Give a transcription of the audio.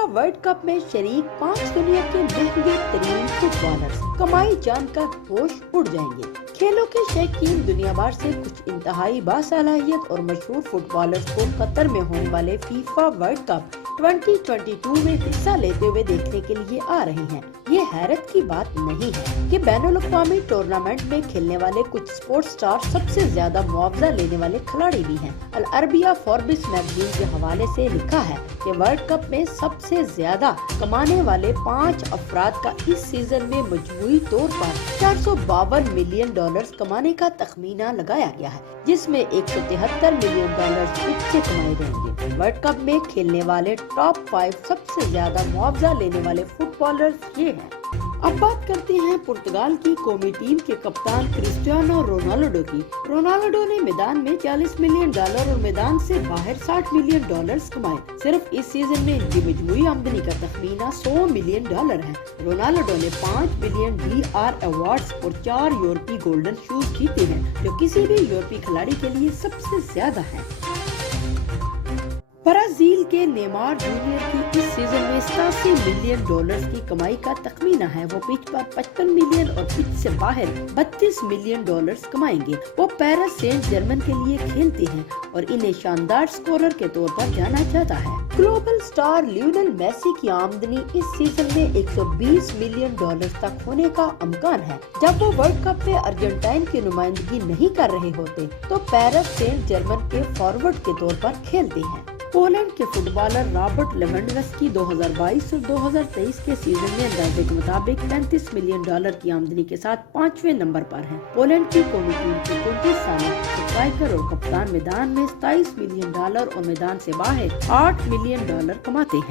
FIFA world cup में शरीक 5 दुनिया के महंगे तरीन फुटबॉलर्स कमाई जानकर होश उड़ जाएंगे। खेलों के शौकीन दुनिया भर से कुछ इंतहाई बासलाहियत और मशहूर फुटबॉलर्स को कतर में होने वाले फीफा वर्ल्ड कप 2022 में हिस्सा लेते हुए देखने के लिए आ रहे हैं। ये हैरत की बात नहीं है कि बैनुल-अक़वामी टूर्नामेंट में खेलने वाले कुछ स्पोर्ट्स स्टार सबसे ज्यादा मुआवजा लेने वाले खिलाड़ी भी हैं। अल अरबिया फोर्ब्स मैगजीन के हवाले से लिखा है कि वर्ल्ड कप में सबसे ज्यादा कमाने वाले 5 अफराद का इस सीजन में मजमूई तौर पर $452 मिलियन कमाने का तखमीना लगाया गया है, जिसमें $173 मिलियन पिच से कमाए जाएंगे। वर्ल्ड कप में खेलने वाले टॉप 5 सबसे ज्यादा मुआवजा लेने वाले फुटबॉलर्स ये हैं। अब बात करते हैं पुर्तगाल की कौमी टीम के कप्तान क्रिस्टियानो रोनाल्डो की। रोनाल्डो ने मैदान में $40 मिलियन और मैदान से बाहर $60 मिलियन कमाए। सिर्फ इस सीजन में इनकी मजमूई आमदनी का तखमीना $100 मिलियन है। रोनाल्डो ने 5 बिलियन DR अवार्ड्स और 4 यूरोपीय गोल्डन शूज जीते हैं, जो किसी भी यूरोपीय खिलाड़ी के लिए सबसे ज्यादा है। ब्राजील के नेमार जूनियर की इस सीजन में $87 मिलियन की कमाई का तखमीना है। वो पिच पर 55 मिलियन और पिच से बाहर $32 मिलियन कमाएंगे। वो पेरिस सेंट जर्मन के लिए खेलते हैं और इन्हें शानदार स्कोरर के तौर पर जाना जाता है। ग्लोबल स्टार लियोनेल मेसी की आमदनी इस सीजन में $120 मिलियन तक होने का इम्कान है। जब वो वर्ल्ड कप में अर्जेंटाइन की नुमाइंदगी नहीं कर रहे होते तो पेरिस सेंट जर्मन के फॉरवर्ड के तौर पर खेलते हैं। पोलैंड के फुटबॉलर रॉबर्ट लेवेंडोव्स्की 2022 और 2023 के सीजन में अंदाजे के मुताबिक $35 मिलियन की आमदनी के साथ 5वें नंबर पर हैं। पोलैंड की कौमी टीम के 34 साल स्ट्राइकर और कप्तान मैदान में $27 मिलियन और मैदान से बाहर $8 मिलियन कमाते हैं।